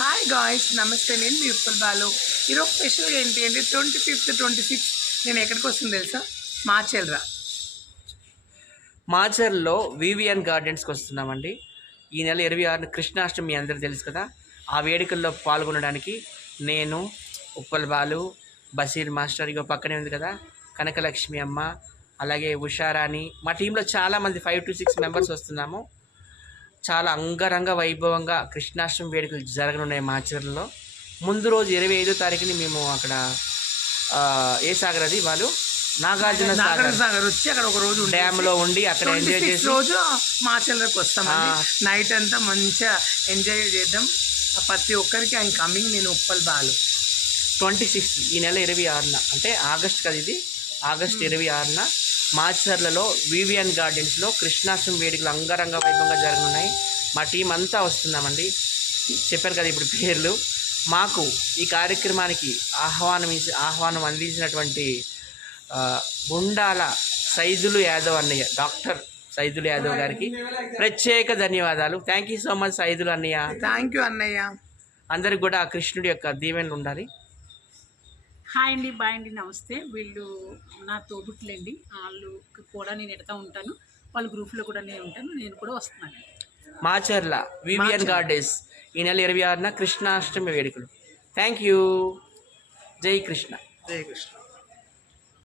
Hi guys, నమస్తే. నేను మీ ఉప్పల్ బాలు. ఈరోజు స్పెషల్గా ఏంటి అంటే 25th 26 నేను ఎక్కడికి వస్తుంది తెలుసా? మాచెల్రా. మాచర్లో వివిఎన్ గార్డెన్స్కి వస్తున్నామండి. ఈ నెల 26న కృష్ణాష్టమి మీ అందరికీ తెలుసు కదా. ఆ వేడుకల్లో పాల్గొనడానికి నేను, ఉప్పల్ బాలు, బషీర్ మాస్టర్, ఇగో పక్కనే ఉంది కదా కనకలక్ష్మి అమ్మ, అలాగే ఉషారాణి, మా టీంలో చాలామంది 5 to 6 మెంబర్స్ వస్తున్నాము. చాలా అంగరంగ వైభవంగా కృష్ణాష్టమి వేడుకలు జరగనున్నాయి మాచర్లో. ముందు రోజు 25వ తారీఖుని మేము అక్కడ ఏ సాగర్ అది వాళ్ళు నాగార్జున సాగర్ వచ్చి అక్కడ ఒక రోజు డ్యామ్లో ఉండి అక్కడ ఎంజాయ్ చేసి రోజు మాచెల్రకు వస్తామండి. నైట్ అంతా మంచిగా ఎంజాయ్ చేద్దాం. ప్రతి ఒక్కరికి ఐఎమ్ కమింగ్. నేను ఉప్పల్ బాలు. 26 ఈ నెల 26న అంటే ఆగస్ట్ కదా, ఇది ఆగస్ట్ 26న మాచర్లలో వివిఎన్ గార్డెన్స్లో కృష్ణాష్టమి వేడుకలు అంగరంగ వైభవంగా జరగనున్నాయి. మా టీం అంతా వస్తున్నామండి. చెప్పారు కదా ఇప్పుడు పేర్లు. మాకు ఈ కార్యక్రమానికి ఆహ్వానం అందించినటువంటి గుండాల సైదులు యాదవ్ అన్నయ్య, డాక్టర్ సైదులు యాదవ్ గారికి ప్రత్యేక ధన్యవాదాలు. Thank you so much Saidulu అన్నయ్య. థ్యాంక్ యూ అన్నయ్య. అందరికి కూడా ఆ కృష్ణుడి యొక్క దీవెనలు ఉండాలి. హాయ్ అండి, బాయ్ అండి, నమస్తే. వీళ్ళు నా తోబుట్లండి. వాళ్ళు కూడా నేను ఎడతా ఉంటాను. వాళ్ళ గ్రూప్లో కూడా నేను ఉంటాను. నేను కూడా వస్తున్నాను. మాచర్ల వివిఎన్ గార్డెన్స్ ఈ నెల 26న కృష్ణాష్టమి వేడుకలు. Thank you. జై కృష్ణ. జై కృష్ణ.